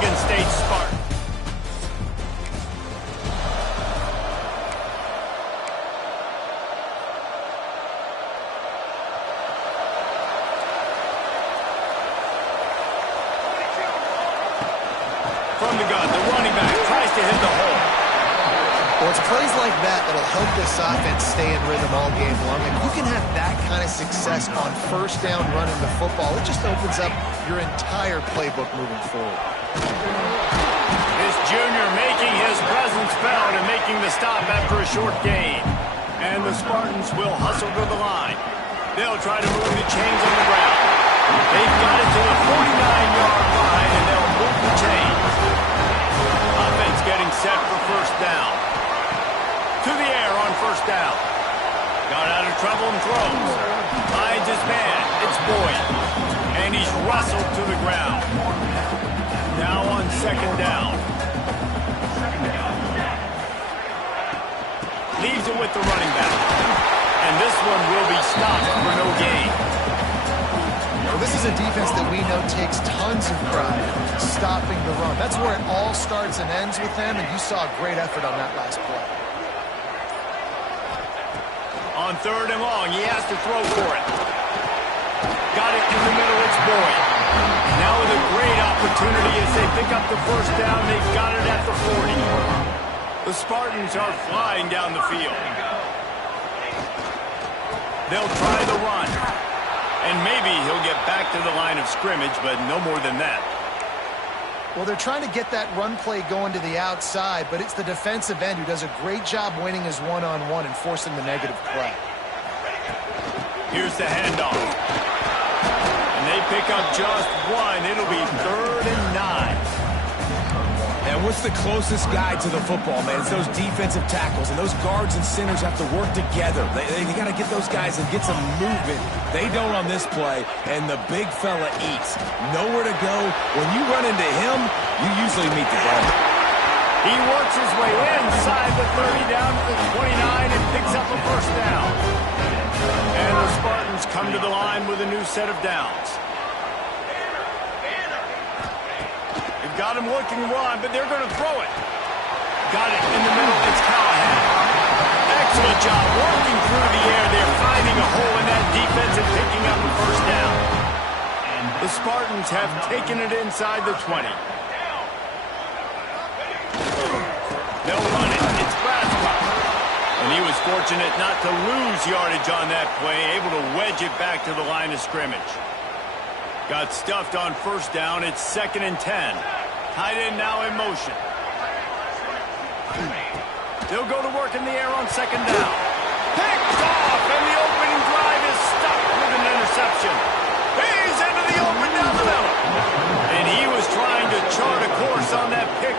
Michigan State Spartans. From the gun, the running back tries to hit the hole. Well, it's plays like that that'll help this offense stay in rhythm all game long. And you can have that kind of success on first down running the football. It just opens up your entire playbook moving forward. This junior making his presence felt and making the stop after a short gain. And the Spartans will hustle to the line. They'll try to move the chains on the ground. They've got it to the 49-yard line, and they'll move the chains. Offense getting set for first down. To the air on first down. Got out of trouble and throws. Finds his man. It's Boyd. And he's wrestled to the ground. Now on second down. Leaves it with the running back. And this one will be stopped for no gain. Well, this is a defense that we know takes tons of pride stopping the run. That's where it all starts and ends with them, and you saw a great effort on that last play. On third and long, he has to throw for it. Got it in the middle, it's Boyd. Now with a great opportunity as they pick up the first down, they've got it at the 40. The Spartans are flying down the field. They'll try the run. And maybe he'll get back to the line of scrimmage, but no more than that. Well, they're trying to get that run play going to the outside, but it's the defensive end who does a great job winning his one-on-one and forcing the negative play. Here's the handoff. And they pick up just one. It'll be 3rd and 9. And what's the closest guy to the football, man? It's those defensive tackles, and those guards and centers have to work together. They got to get those guys and get some movement. They don't on this play, and the big fella eats. Nowhere to go. When you run into him, you usually meet the ball. He works his way inside the 30 down to the 29 and picks up a first down. And the Spartans come to the line with a new set of downs. They've got him looking run, but they're going to throw it. Got it in the middle. It's Callahan. Excellent job working through the air. They're finding a hole in that defense and picking up a first down. The Spartans have taken it inside the 20. They'll run it. It's Braswell. And he was fortunate not to lose yardage on that play, able to wedge it back to the line of scrimmage. Got stuffed on first down. It's 2nd and 10. Tight end now in motion. They'll go to work in the air on second down. Picked off, and the opening drive is stopped with an interception. He's into the open down the middle. And he was trying to chart a course on that pick.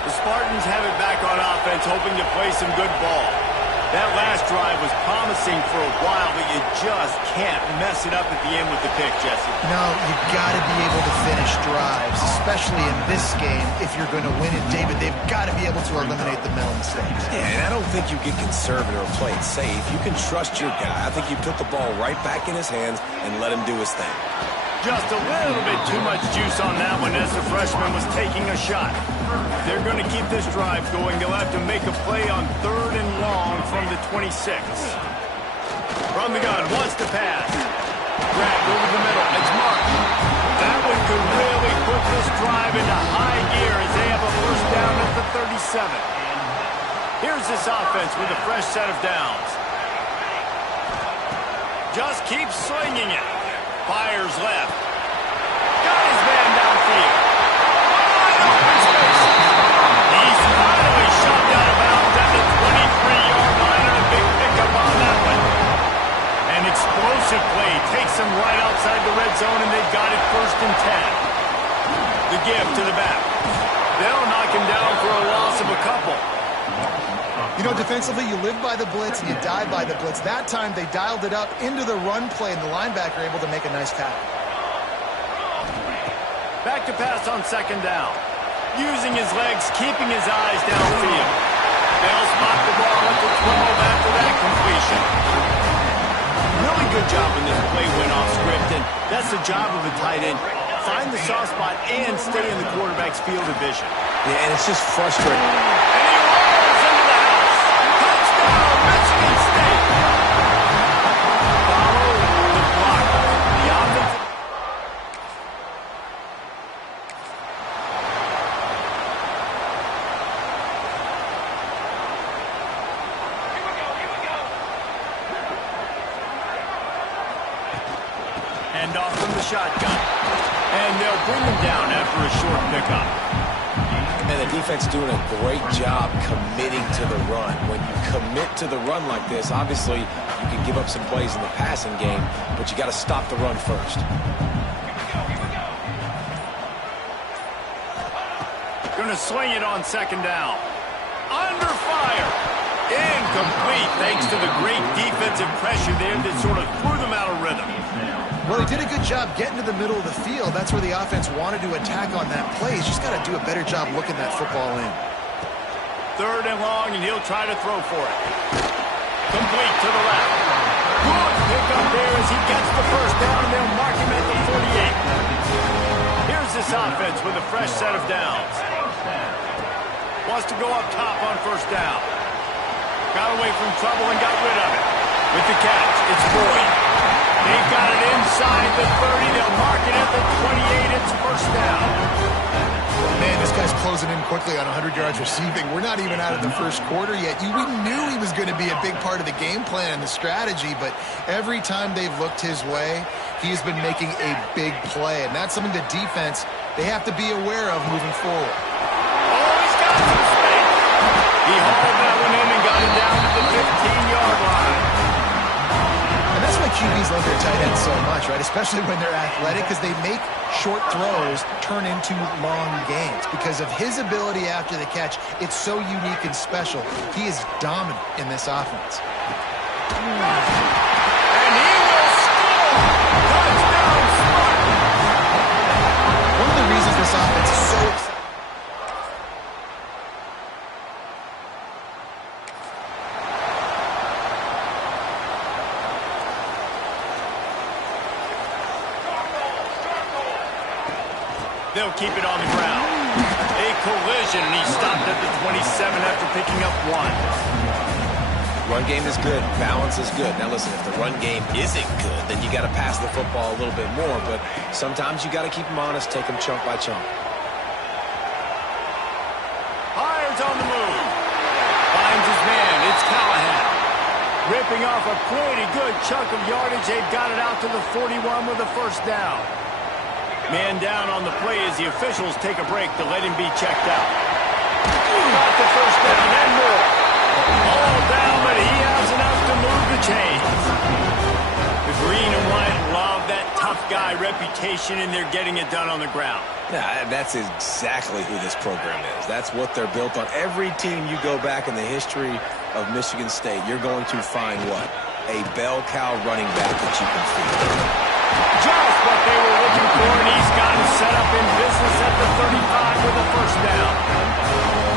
The Spartans have it back on offense, hoping to play some good ball. That last drive was promising for a while, but you just can't mess it up at the end with the pick, Jesse. No, you got to be able to finish drives, especially in this game. If you're going to win it, David, they've got to be able to eliminate the mental mistakes. Yeah, and I don't think you get conservative or play it safe. You can trust your guy. I think you put the ball right back in his hands and let him do his thing. Just a little bit too much juice on that one as the freshman was taking a shot. They're going to keep this drive going. They'll have to make a play on 3rd and long from the 26. From the gun, wants to pass. Grabbed over the middle. It's Mark. That one could really put this drive into high gear as they have a first down at the 37. Here's this offense with a fresh set of downs. Just keeps slinging it. Fires left. Got his man downfield. Wide open space. He's finally shoved out of bounds at the 23-yard line, and a big pickup on that one. An explosive play takes them right outside the red zone, and they've got it 1st and 10. The give to the back. They'll knock him down for a loss of a couple. You know, defensively, you live by the blitz and you die by the blitz. That time, they dialed it up into the run play, and the linebacker able to make a nice tackle. Back to pass on second down. Using his legs, keeping his eyes downfield. They'll spot the ball at the 12 after that completion. Really good job when this play went off script, and that's the job of a tight end. Find the soft spot and stay in the quarterback's field of vision. Yeah, and it's just frustrating. And he rolls into the house. Touchdown, Michigan State. Follow the block. The offense. Hand off from the shotgun. And they'll bring him down after a short pickup. And the defense doing a great job committing to the run. When you commit to the run like this, obviously you can give up some plays in the passing game, but you got to stop the run first. Going to swing it on second down. Under fire. Incomplete, thanks to the great defensive pressure there that sort of threw them out of rhythm. Well, he did a good job getting to the middle of the field. That's where the offense wanted to attack on that play. He's just got to do a better job looking that football in. 3rd and long, and he'll try to throw for it. Complete to the left. Good pickup there as he gets the first down, and they'll mark him at the 48. Here's this offense with a fresh set of downs. Wants to go up top on first down. Got away from trouble and got rid of it. With the catch, it's Boyd. They've got it inside the 30. They'll mark it at the 28. It's first down. Man, this guy's closing in quickly on 100 yards receiving. We're not even out of the first quarter yet. We knew he was going to be a big part of the game plan and the strategy, but every time they've looked his way, he's been making a big play, and that's something the defense, they have to be aware of moving forward. Oh, he's got some space. He hauled that one in and got it down to the 15-yard line. And that's why QBs love their tight ends so much, right? Especially when they're athletic, because they make short throws turn into long gains. Because of his ability after the catch, it's so unique and special. He is dominant in this offense. And he will score! Touchdown, Spartan! One of the reasons this offense is so exciting. They'll keep it on the ground. A collision, and he stopped at the 27 after picking up 1. Run game is good. Balance is good. Now listen, if the run game isn't good, then you got to pass the football a little bit more, but sometimes you got to keep them honest, take them chunk by chunk. Hires on the move. Finds his man. It's Callahan. Ripping off a pretty good chunk of yardage. They've got it out to the 41 with a first down. Man down on the play as the officials take a break to let him be checked out. Got the first down and more. All down, but he has enough to move the chains. The green and white love that tough guy reputation, and they're getting it done on the ground. Yeah, that's exactly who this program is. That's what they're built on. Every team you go back in the history of Michigan State, you're going to find what? A bell cow running back that you can feed. Just what they were looking for, and he's got him set up in business at the 35 with a first down.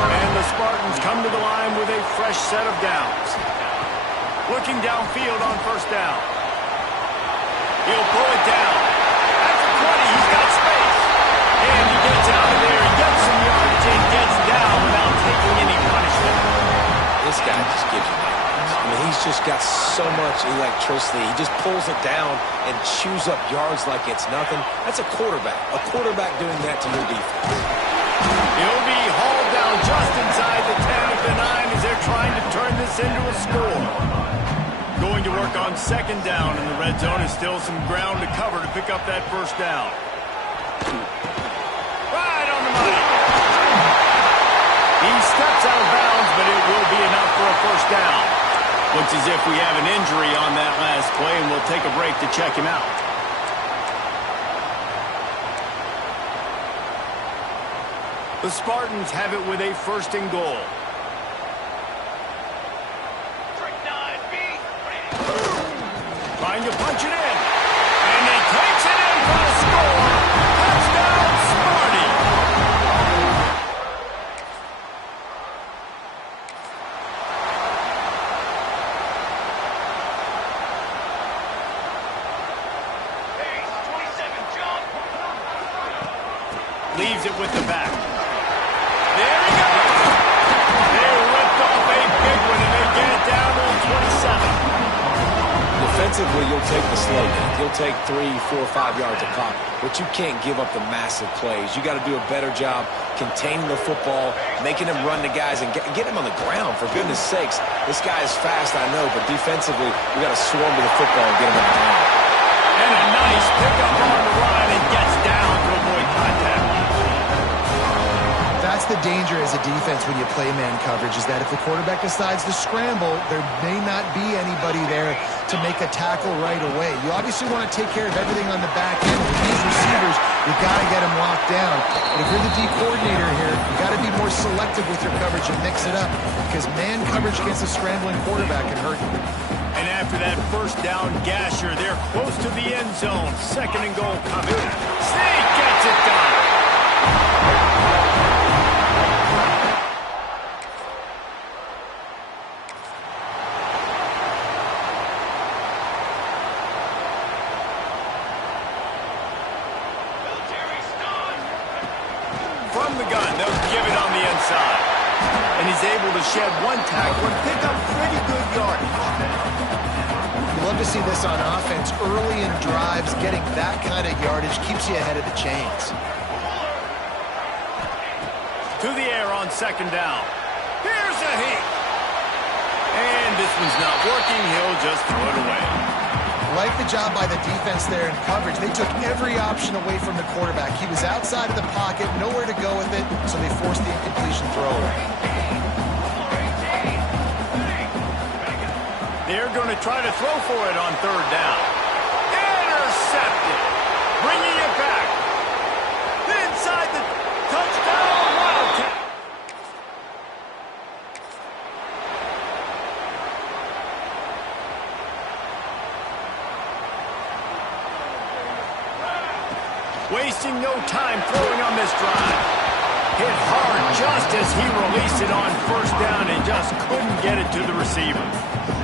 And the Spartans come to the line with a fresh set of downs. Looking downfield on first down. He'll pull it down. At the 20, he's got space. And he gets out of there, he gets some yardage, and gets down without taking any punishment. This guy just gives you nightmares. I mean, he's just got so much electricity. He just pulls it down and chews up yards like it's nothing. That's a quarterback. A quarterback doing that to your defense. He'll be hauled down just inside the 10 of the 9 as they're trying to turn this into a score. Going to work on second down, and the red zone is still some ground to cover to pick up that first down. Right on the money. He steps out of bounds, but it will be enough for a first down. Looks as if we have an injury on that last play, and we'll take a break to check him out. The Spartans have it with a first and goal. Trying to punch it in. And he takes it in for the score. Touchdown, Sparty. leaves it with the back. There he goes! They ripped off a big one, and they get it down to the 27. Defensively, you'll take the slow down. You'll take 3, 4, 5 yards a pop, but you can't give up the massive plays. You got to do a better job containing the football, making them run to guys, and get him on the ground. For goodness sakes, this guy is fast, I know, but defensively, we got to swarm to the football and get him on the ground. And a nice pickup on the run, and gets down to avoid contact. That's the danger as a defense when you play man coverage, is that if the quarterback decides to scramble, there may not be anybody there to make a tackle right away. You obviously want to take care of everything on the back end. With these receivers, you got to get them locked down. But if you're the D coordinator here, you got to be more selective with your coverage and mix it up, because man coverage against a scrambling quarterback can hurt you. And after that first down gasher, they're close to the end zone. 2nd and goal coming. Snake gets it done. From the gun, they'll give it on the inside. And he's able to shed one tackle and pick up pretty good yardage. You love to see this on offense. Early in drives, getting that kind of yardage keeps you ahead of the chains. To the air on 2nd down. Here's a heat. And this one's not working. He'll just throw it away. Like the job by the defense there in coverage. They took every option away from the quarterback. He was outside of the pocket, nowhere to go with it, so they forced the incompletion throwaway. They're going to try to throw for it on 3rd down. Intercepted. Bringing it back. Inside the touchdown. Wildcat. Wasting no time throwing on this drive. Hit hard just as he released it on 1st down and just couldn't get it to the receiver.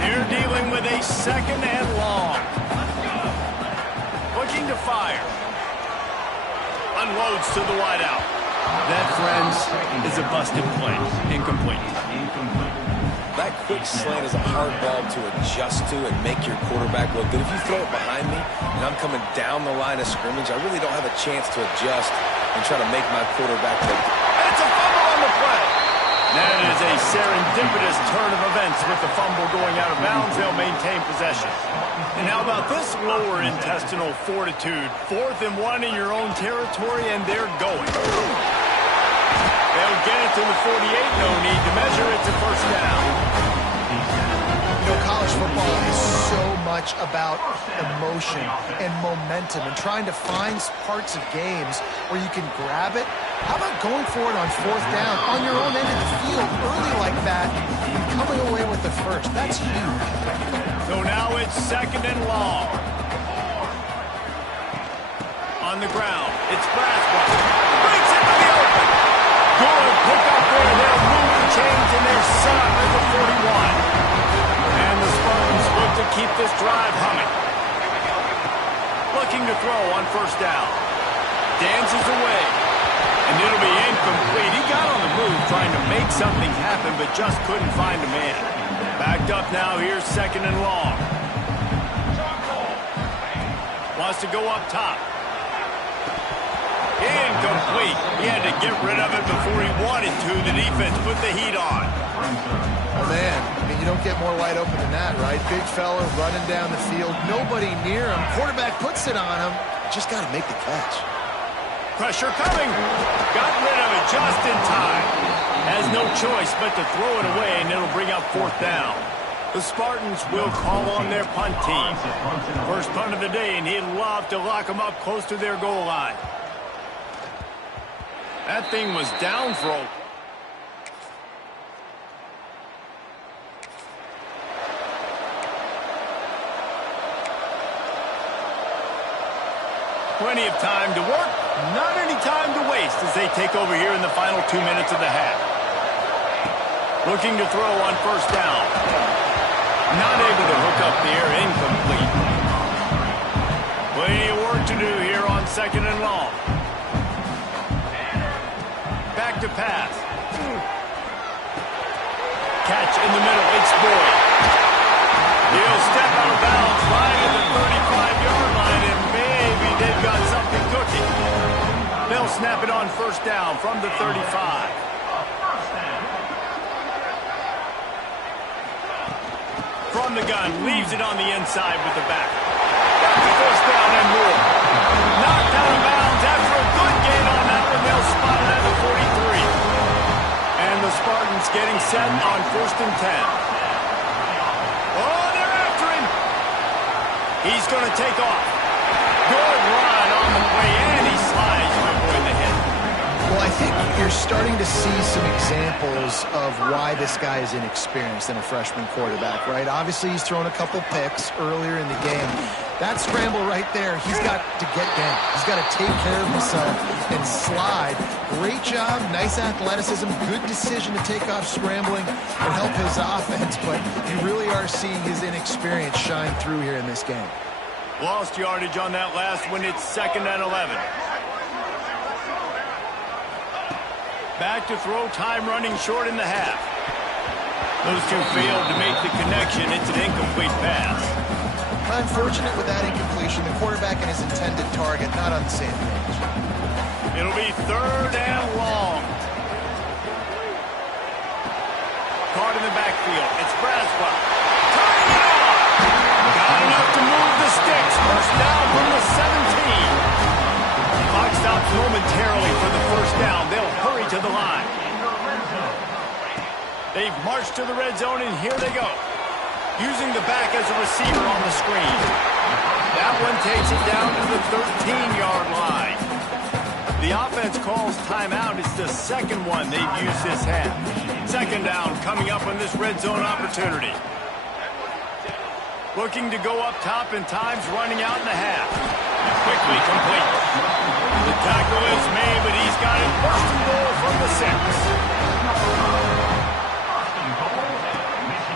They're dealing with a 2nd and long. Looking to fire. Unloads to the wideout. That, friends, is a busted play. Incomplete. That quick slant is a hard ball to adjust to and make your quarterback look good. If you throw it behind me and I'm coming down the line of scrimmage, I really don't have a chance to adjust and try to make my quarterback look good. It's a fumble on the play. That is a serendipitous turn of events with the fumble going out of bounds. They'll maintain possession. And how about this lower intestinal fortitude? 4th and 1 in your own territory, and they're going. They'll get it to the 48. No need to measure it to 1st down. You know, college football is so much about emotion and momentum and trying to find parts of games where you can grab it. How about going for it on 4th down on your own end of the field early like that and coming away with the first? That's huge. So now it's 2nd and long. On the ground, it's Braswell. Breaks into the open. Good pick up there. They'll move the chains, and they're set up at the 41. And the Spartans look to keep this drive humming. Looking to throw on 1st down. Dances away. And it'll be incomplete. He got on the move trying to make something happen, but just couldn't find a man. Backed up now. Here's 2nd and long. Wants to go up top. Incomplete. He had to get rid of it before he wanted to. The defense put the heat on. Oh, man. I mean, you don't get more wide open than that, right? Big fella running down the field. Nobody near him. Quarterback puts it on him. Just got to make the catch. Pressure coming. Got rid of it just in time. Has no choice but to throw it away, and it'll bring up 4th down. The Spartans will call on their punt team. First punt of the day, and he'd love to lock them up close to their goal line. That thing was down for a... Plenty of time to work, not any time to waste as they take over here in the final 2 minutes of the half. Looking to throw on 1st down. Not able to hook up there, incomplete. Plenty of work to do here on 2nd and long. to pass. Catch in the middle. It's Boyd. He'll step out of bounds right at the 35-yard line, and maybe they've got something cooking. They'll snap it on first down from the 35. From the gun, leaves it on the inside with the back. That's the first down and more. Knocked out of bounds after a good gain on that one. They'll spot it at the 43. And the Spartans getting set on 1st and 10. Oh, they're after him. He's going to take off. Good run on the play, and he slides to avoid the hit. Well, I think you're starting to see some examples of why this guy is inexperienced in a freshman quarterback, right? Obviously, he's thrown a couple picks earlier in the game. That scramble right there, he's got to get down. He's got to take care of himself and slide. Great job, nice athleticism, good decision to take off scrambling and help his offense, but you really are seeing his inexperience shine through here in this game. Lost yardage on that last one. It's 2nd and 11. Back to throw, time running short in the half. Those two failed to make the connection. It's an incomplete pass. Unfortunate with that incompletion. The quarterback and his intended target not on the same page. It'll be 3rd and long. Caught in the backfield. It's Braswell. Tying it off. Got enough to move the sticks. First down from the 17. Clock stops momentarily for the first down. They'll hurry to the line. They've marched to the red zone, and here they go. Using the back as a receiver on the screen. That one takes it down to the 13-yard line. The offense calls timeout. It's the second one they've used this half. 2nd down coming up on this red zone opportunity. Looking to go up top, and time's running out in the half. Quickly complete. The tackle is made, but he's got it 1st and goal from the 6.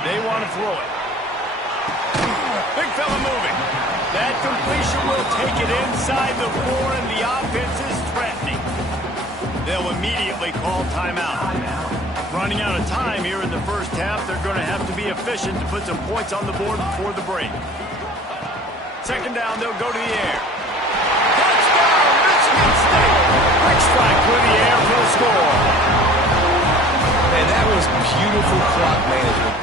They want to throw it. Big fella moving. That completion will take it inside the 4, and the offense is threatening. They'll immediately call timeout. Running out of time here in the first half, they're going to have to be efficient to put some points on the board before the break. 2nd down, they'll go to the air. Touchdown, Michigan State! Quick strike through the air for the score. Man, that was beautiful clock management.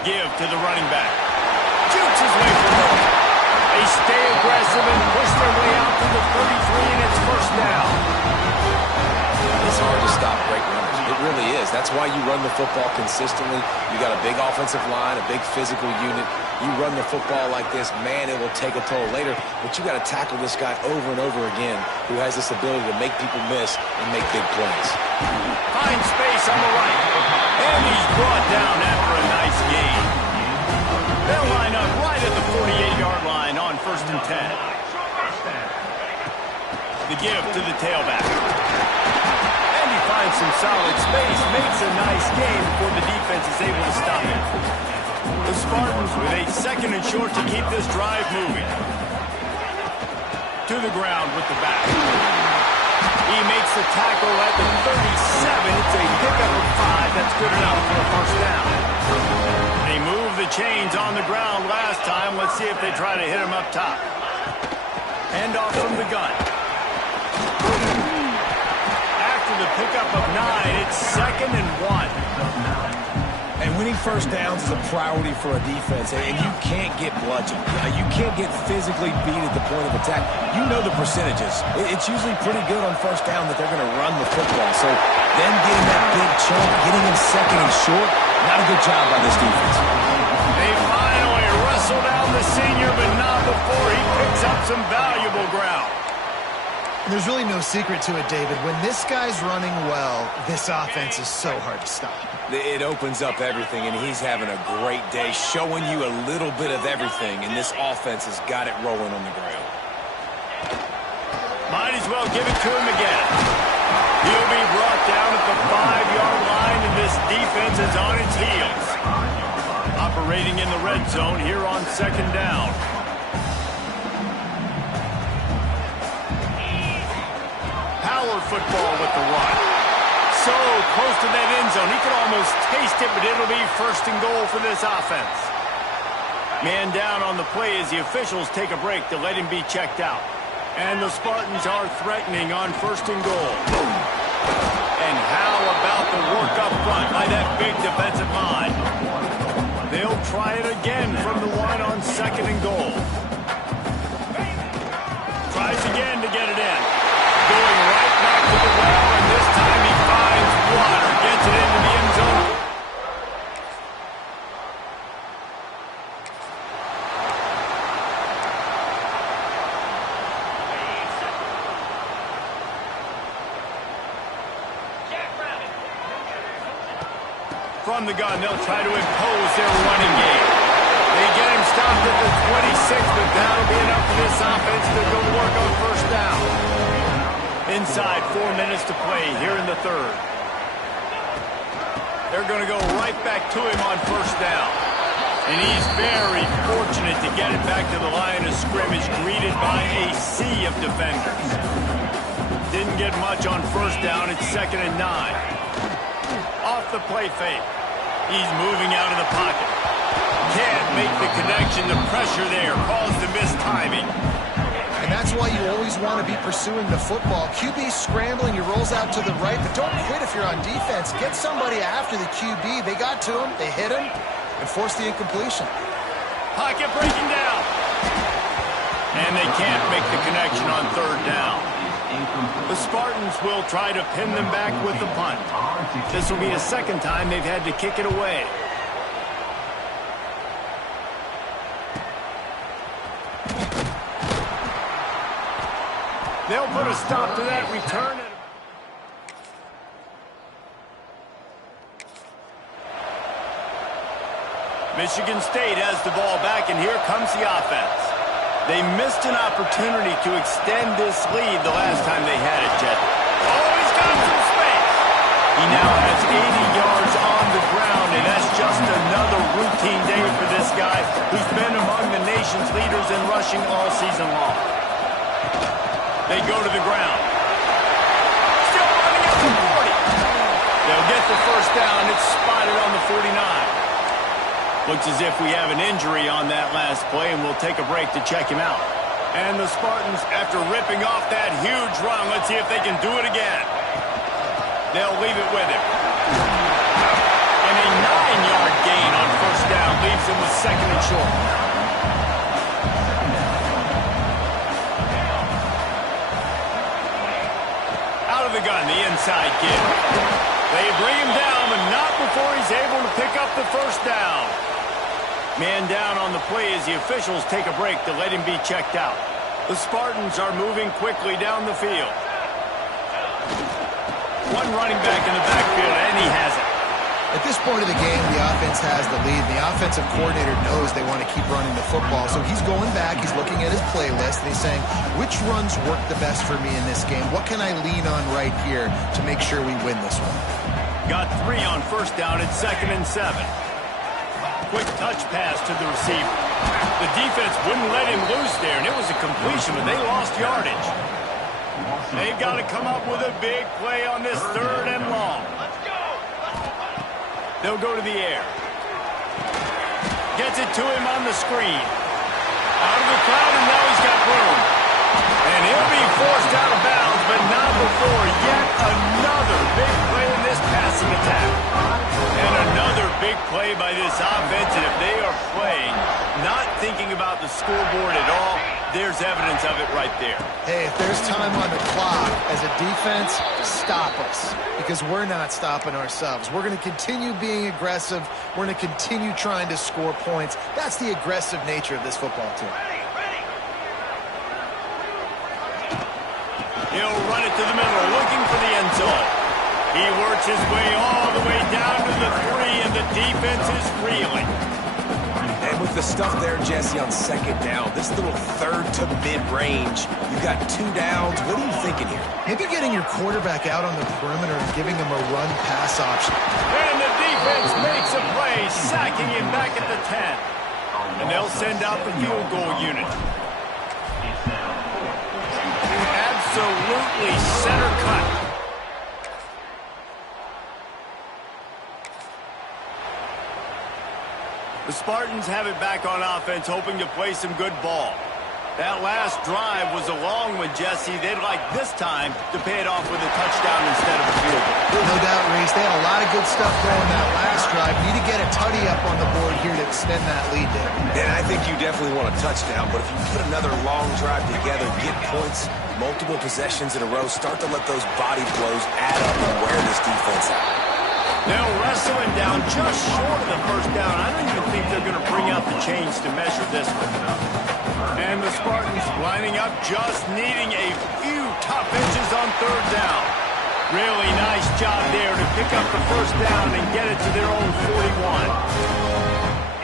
Give to the running back. Jukes his way through. They stay aggressive and push their way out to the 33, and it's 1st down. It's hard to stop great runners. It really is. That's why you run the football consistently. You got a big offensive line, a big physical unit. You run the football like this, man, it will take a toll later. But you got to tackle this guy over and over again who has this ability to make people miss and make big plays. Finds space on the right. And he's brought down after a nice gain. They'll line up right at the 48-yard line on 1st and 10. The give to the tailback. And he finds some solid space, makes a nice gain before the defense is able to stop him. The Spartans with a 2nd and short to keep this drive moving. To the ground with the back. He makes the tackle at the 37. It's a pickup of 5. That's good enough for a 1st down. They moved the chains on the ground last time. Let's see if they try to hit him up top. Hand off from the gun. After the pickup of 9, it's 2nd and 1. And winning first downs is a priority for a defense, and you can't get bludgeoned. You can't get physically beat at the point of attack. You know the percentages. It's usually pretty good on first down that they're going to run the football. So them getting that big chunk, getting him 2nd and short, not a good job by this defense. They finally wrestle down the senior, but not before he picks up some valuable ground. There's really no secret to it, David. When this guy's running well, this offense is so hard to stop. It opens up everything, and he's having a great day, showing you a little bit of everything, and this offense has got it rolling on the ground. Might as well give it to him again. He'll be brought down at the 5-yard line, and this This defense is on its heels. Operating in the red zone here on second down. Power football with the run. So close to that end zone. He could almost taste it, but it'll be first and goal for this offense. Man down on the play as the officials take a break to let him be checked out. And the Spartans are threatening on first and goal. And how about the work up front by that big defensive line? They'll try it again from the line on second and goal. Tries again to get it in. Going right back to the well, and this time he finds water. Gets it into the end zone. From the gun, they'll try to impose their running game. They get him stopped at the 26, but that'll be enough for this offense to go to work on first down. Inside 4 minutes to play here in the third. They're going to go right back to him on first down. And he's very fortunate to get it back to the line of scrimmage, greeted by a sea of defenders. Didn't get much on first down. It's 2nd and 9. Off the play fake. He's moving out of the pocket. Can't make the connection. The pressure there caused the mistiming. And that's why you always want to be pursuing the football. QB scrambling, he rolls out to the right, but don't quit if you're on defense. Get somebody after the QB. They got to him, they hit him, and forced the incompletion. Pocket breaking down. And they can't make the connection on third down. The Spartans will try to pin them back with the punt. This will be the second time they've had to kick it away. They'll put a stop to that return. Michigan State has the ball back, and here comes the offense. They missed an opportunity to extend this lead the last time they had it, Jet. Oh, he's got some space. He now has 80 yards on the ground, and that's just another routine day for this guy who's been among the nation's leaders in rushing all season long. They go to the ground. Still running at the 40. They'll get the first down. It's spotted on the 49. Looks as if we have an injury on that last play, and we'll take a break to check him out. And the Spartans, after ripping off that huge run, let's see if they can do it again. They'll leave it with him. And a 9-yard gain on first down leaves him with second and short. Out of the gun, the inside kid. They bring him down, but not before he's able to pick up the first down. Man down on the play as the officials take a break to let him be checked out. The Spartans are moving quickly down the field. One running back in the backfield, and he has it. At this point of the game, the offense has the lead. The offensive coordinator knows they want to keep running the football. So he's going back, he's looking at his playlist, and he's saying, which runs work the best for me in this game? What can I lean on right here to make sure we win this one? Got 3 on first down at 2nd and 7. Quick touch pass to the receiver. The defense wouldn't let him loose there, and it was a completion, but they lost yardage. They've got to come up with a big play on this 3rd and long. They'll go to the air. Gets it to him on the screen. Out of the crowd, and now he's got room. And he'll be forced out of bounds, but not before yet another big play in this passing attack. And another big play by this offense, and if they are playing, not thinking about the scoreboard at all, there's evidence of it right there. Hey, if there's time on the clock, as a defense, stop us. Because we're not stopping ourselves. We're going to continue being aggressive. We're going to continue trying to score points. That's the aggressive nature of this football team. He'll run it to the middle, looking for the end zone. He works his way all the way down to the 3, and the defense is reeling. And with With the stuff there, Jesse, on second down, this little third to mid-range, you've got 2 downs. What are you thinking here? Maybe getting your quarterback out on the perimeter and giving him a run-pass option. And the defense makes a play, sacking him back at the 10. And they'll send out the field goal unit. Absolutely center cut. The Spartans have it back on offense, hoping to play some good ball. That last drive was a long one, Jesse. They'd like this time to pay it off with a touchdown instead of a field goal. No doubt, Reese. They had a lot of good stuff going that last drive. Need to get a tutty up on the board here to extend that lead there. And I think you definitely want a touchdown, but if you put another long drive together, get points, multiple possessions in a row, start to let those body blows add up and wear this defense out. They'll wrestle him down just short of the first down. I don't even think they're going to bring out the chains to measure this one. And the Spartans lining up, just needing a few top inches on third down. Really nice job there to pick up the first down and get it to their own 41.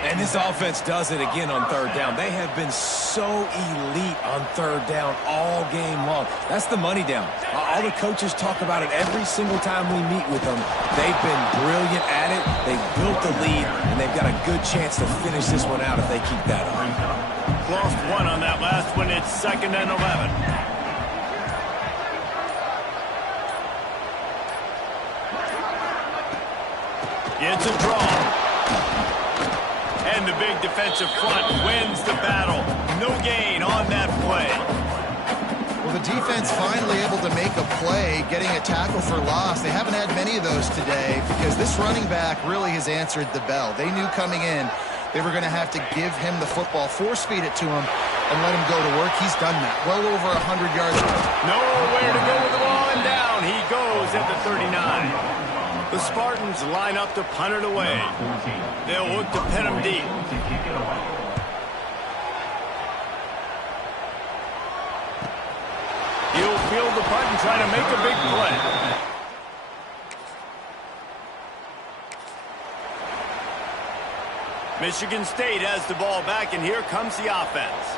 And this offense does it again on third down. They have been so elite on third down all game long. That's the money down. All the coaches talk about it every single time we meet with them. They've been brilliant at it. They've built the lead, and they've got a good chance to finish this one out if they keep that up. Lost one on that last one. It's 2nd and 11. It's a draw. And the big defensive front wins the battle. No gain on that play. Well, the defense finally able to make a play, getting a tackle for loss. They haven't had many of those today because this running back really has answered the bell. They knew coming in they were going to have to give him the football, force-feed it to him, and let him go to work. He's done that. Well over 100 yards. Nowhere to go with the ball, and down he goes at the 39. The Spartans line up to punt it away. They'll look to pin him deep. He'll field the punt and try to make a big play. Michigan State has the ball back, and here comes the offense.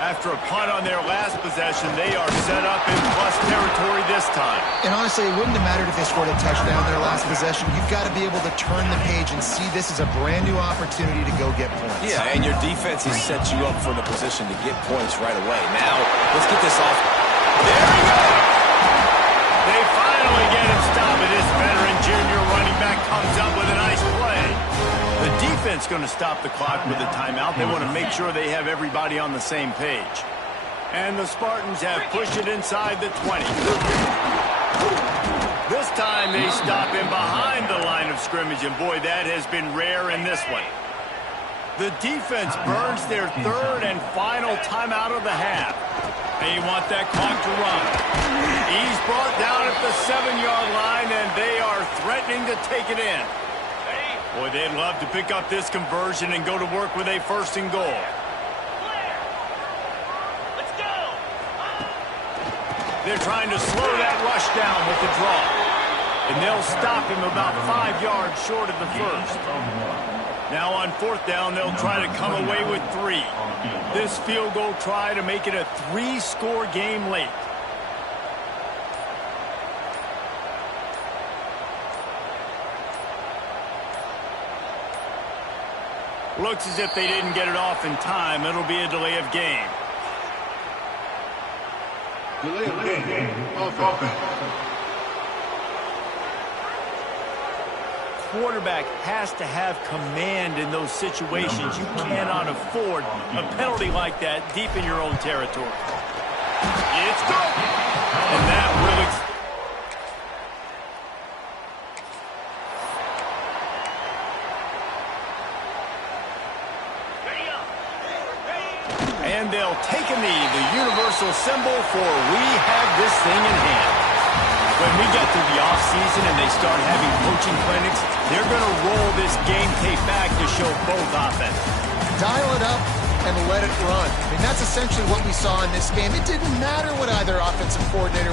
After a punt on their last possession, they are set up in plus territory this time. And honestly, it wouldn't have mattered if they scored a touchdown their last possession. You've got to be able to turn the page and see this as a brand new opportunity to go get points. Yeah, and your defense has set you up for the position to get points right away. Now, let's get this off. There he goes! They finally get him stopped, and this veteran junior running back comes up with a nice play. The defense going to stop the clock with a timeout. They want to make sure they have everybody on the same page. And the Spartans have pushed it inside the 20. This time they stop him behind the line of scrimmage, and boy, that has been rare in this one. The defense burns their third and final timeout of the half. They want that clock to run. He's brought down at the 7-yard line, and they are threatening to take it in. Boy, they'd love to pick up this conversion and go to work with a 1st and goal. Let's go! They're trying to slow that rush down with the draw. And they'll stop him about 5 yards short of the first. Now on 4th down, they'll try to come away with 3. This field goal try to make it a 3-score game late. Looks as if they didn't get it off in time. It'll be a delay of game. Delay of game. Offense. Quarterback has to have command in those situations. You cannot afford a penalty like that deep in your own territory. It's good. And that really... And they'll take a knee, the universal symbol for we have this thing in hand. When we get through the offseason and they start having coaching clinics, they're going to roll this game tape back to show both offenses. Dial it up and let it run. I mean, that's essentially what we saw in this game. It didn't matter what either offensive coordinator